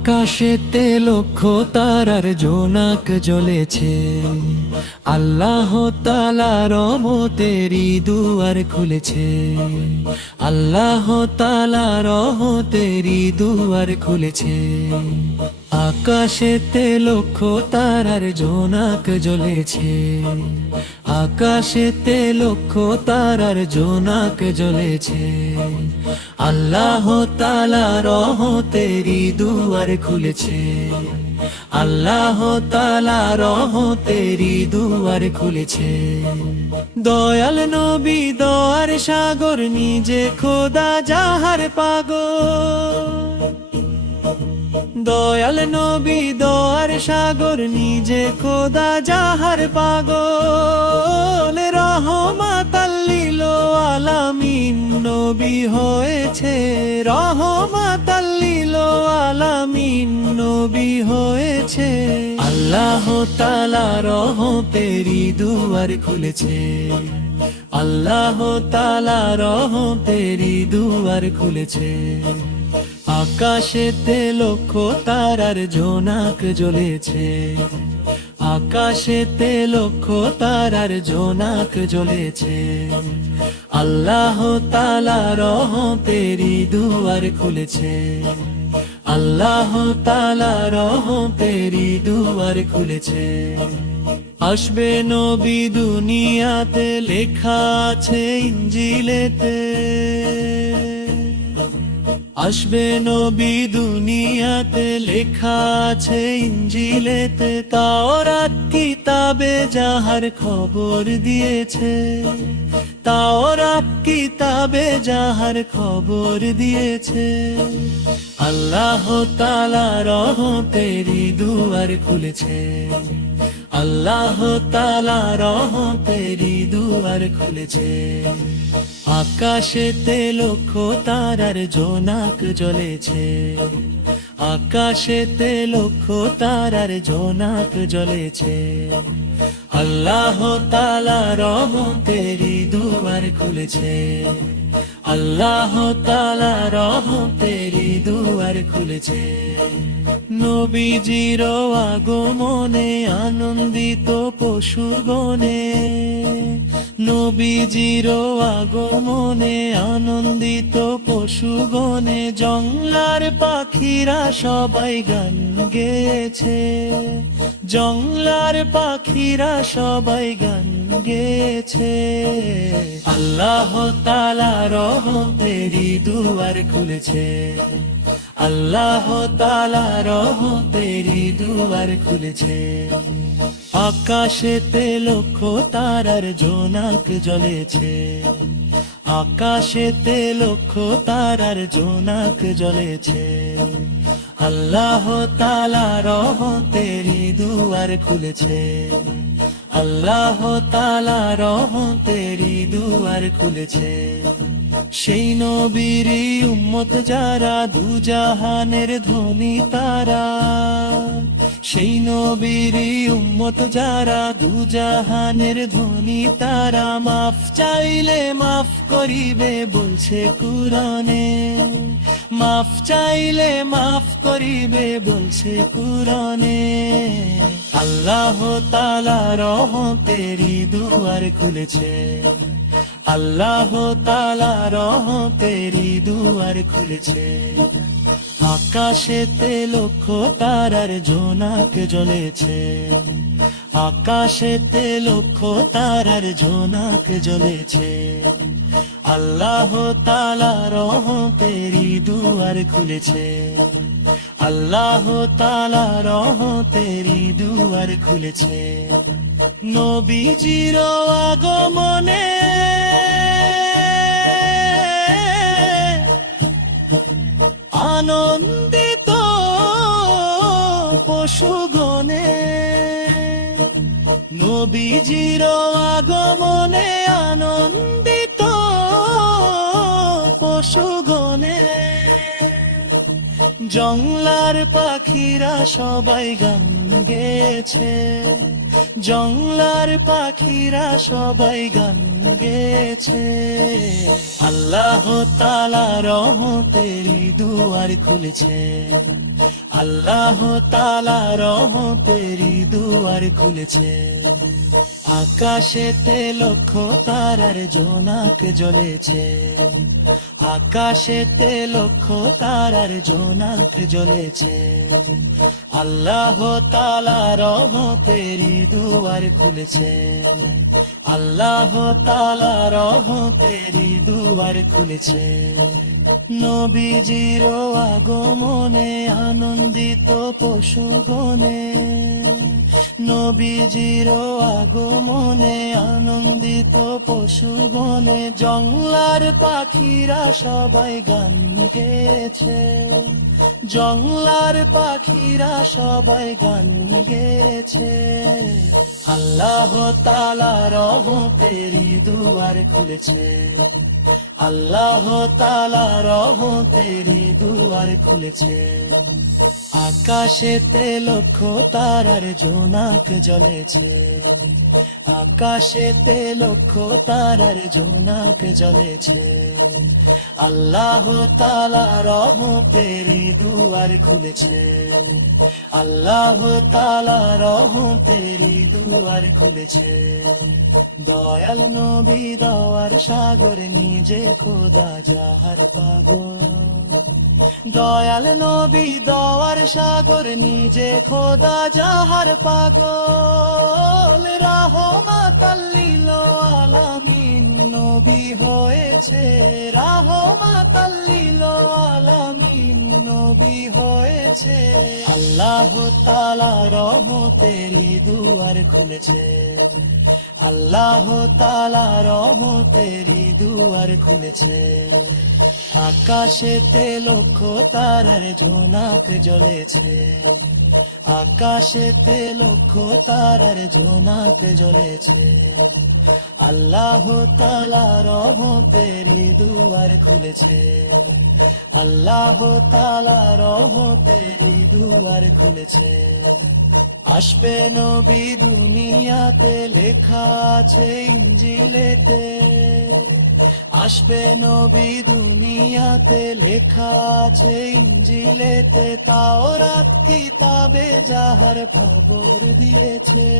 আকাশেতে লক্ষ তারার জোনাক জ্বলেছে, আল্লাহ তাআলা রহমতেরই দুয়ার খুলেছে। আল্লাহ তাআলা রহমতেরই দুয়ার খুলেছে। আকাশেতে লক্ষ তারার জোনাক জ্বলেছে, আকাশেতে লক্ষ তারার জোনাক জ্বলেছে। আল্লাহ তাআলা রহমতেরই দুয়ার খুলেছে। আল্লাহ তাআলা রহমতেরই দুয়ার খুলেছে। দয়াল নবী দয়ার সাগর, নিজে খোদা যাহার পাগল। দয়াল নবী দয়ার সাগর, নিজে খোদা যাহার পাগল। রহমাতাল লিল আলামিন নবী হয়েছে, রহমাতাল লিল আলামিন নবী হয়েছে। আল্লাহ তাআলা রহমতেরই দুয়ার খুলেছে। আল্লাহ তাআলা রহমতেরই দুয়ার খুলেছে। আকাশেতে লক্ষ তারার জোনাক জ্বলেছে, আকাশেতে লক্ষ তারার জোনাক জ্বলেছে। আল্লাহ তাআলা রহমতেরই দুয়ার খুলেছে। আল্লাহ তাআলা রহমতেরই দুয়ার খুলেছে। আসবে নবী দুনিয়াতে, লেখা আছে ইনজিলেতে। আসবে নবী দুনিয়াতে, লেখা আছে ইনজিলেতে। তাওরাত কিতাবে যাহার খবর দিয়েছে, তাওরাত কিতাবে যাহার খবর দিয়েছে। আল্লাহ তাআলা রহমতেরই দুয়ার খুলেছে। আল্লাহ তাআলা রহমতেরই দুয়ার খুলেছে। আকাশেতে লক্ষ তারার জোনাক জ্বলেছে, আকাশেতে লক্ষ তারার জোনাক জ্বলেছে। আল্লাহ তাআলা রহমতেরই দুয়ার খুলেছে। আল্লাহ তাআলা রহমতেরই দুয়ার খুলেছে। নবীজির আগমনে আনন্দিত পশুগণে, নবীজির আগমনে আনন্দিত পশুগণে। জংলার পাখিরা সবাই গান গেয়েছে, জংলার পাখিরা সবাই গান গেয়েছে। আল্লাহ তাআলা রহমতেরই দুয়ার খুলেছে। আল্লাহ তাআলা রহমতেরই দুয়ার খুলেছে। আকাশেতে লক্ষ তারার জোনাক জ্বলেছে, আকাশেতে লক্ষ তারার জোনাক জ্বলেছে। আল্লাহ তাআলা রহমতেরই দুয়ার খুলেছে। আল্লাহ তাআলা রহমতেরই দুয়ার খুলেছে। সেই নবীর উম্মত যারা, দুজাহানের ধনী তারা। সেই নবীর উম্মত যারা, দুজাহানের ধনী তারা। মাফ চাইলে মাফ করিবে বলছে কুরআনে, মাফ চাইলে মাফ করিবে বলছে কুরআনে। আল্লাহ তাআলা রহমতেরই দুয়ার খুলেছে। আল্লাহ তাআলা রহমতেরই দুয়ার খুলেছে। আকাশেতে লক্ষ তারার জোনাক জ্বলেছে, আকাশেতে লক্ষ তারার জোনাক জ্বলেছে। আল্লাহ তাআলা রহমতেরই দুয়ার খুলেছে। আল্লাহ তাআলা রহমতেরই দুয়ার খুলেছে। নবীজির আগমনে আনন্দিত পশুগণে, নবীজির আগমনে আনন্দিত পশুগণে। জংলার পাখিরা সবাই গান গেয়েছে, জংলার পাখিরা সবাই গান গেয়েছে। আল্লাহ তাআলা রহমতেরই দুয়ার খুলেছে। আল্লাহ তাআলা রহমতেরই দুয়ার খুলেছে। আকাশেতে লক্ষ তারার জোনাক জ্বলেছে, আকাশেতে লক্ষ তারার জোনাক জ্বলেছে। আল্লাহ তাআলা রহমতেরই দুয়ার খুলেছে, আল্লাহ তাআলা রহমতেরই দুয়ার খুলেছে। নবীজির আগমনে আনন্দিত পশুগণে, নবীজির আগমনে আনন্দিত পশুগণে, জংলার পাখিরা সবাই গান গেয়েছে, জংলার পাখিরা সবাই গান গেয়েছে। আল্লাহ তাআলা রহমতেরই দুয়ার খুলেছে, আল্লাহ তাআলা রহমতেরই দুয়ার খুলেছে। আকাশেতে লক্ষ তারার জোনাক জ্বলেছে, আকাশেতে লক্ষ তারার জোনাক জ্বলেছে। আল্লাহ তাআলা রহমতেরই দুয়ার খুলেছে, আল্লাহ তাআলা রহমতেরই দুয়ার খুলেছে। দয়াল নবী দয়ার সাগর নিজে খোদা যাহার পাগল, দয়াল নবী দয়ার সাগর নিজে খোদা যাহার পাগল। রাহমাতাল লিল আলামিন নবী হয়েছে, রাহমাতাল লিল আলামিন নবী হয়েছে। আল্লাহ তাআলা রহমতেরই দুয়ার খুলেছে, আল্লাহ তাআলা রহমতেরই দুয়ার খুলেছে। আকাশেতে লক্ষ তারার জোনাক জ্বলেছে, আকাশেতে লক্ষ তারার জোনাক জ্বলেছে। আল্লাহ তাআলা রহমতেরই দুয়ার খুলেছে, আল্লাহ তাআলা রহমতেরই দুয়ার খুলেছে। আসবে নবী দুনিয়াতে লেখা আছে ইনজিলেতে, আসবে নবী দুনিয়াতে লেখা আছে ইনজিলেতে। তাওরাত কিতাবে যাহার খবর দিয়েছে।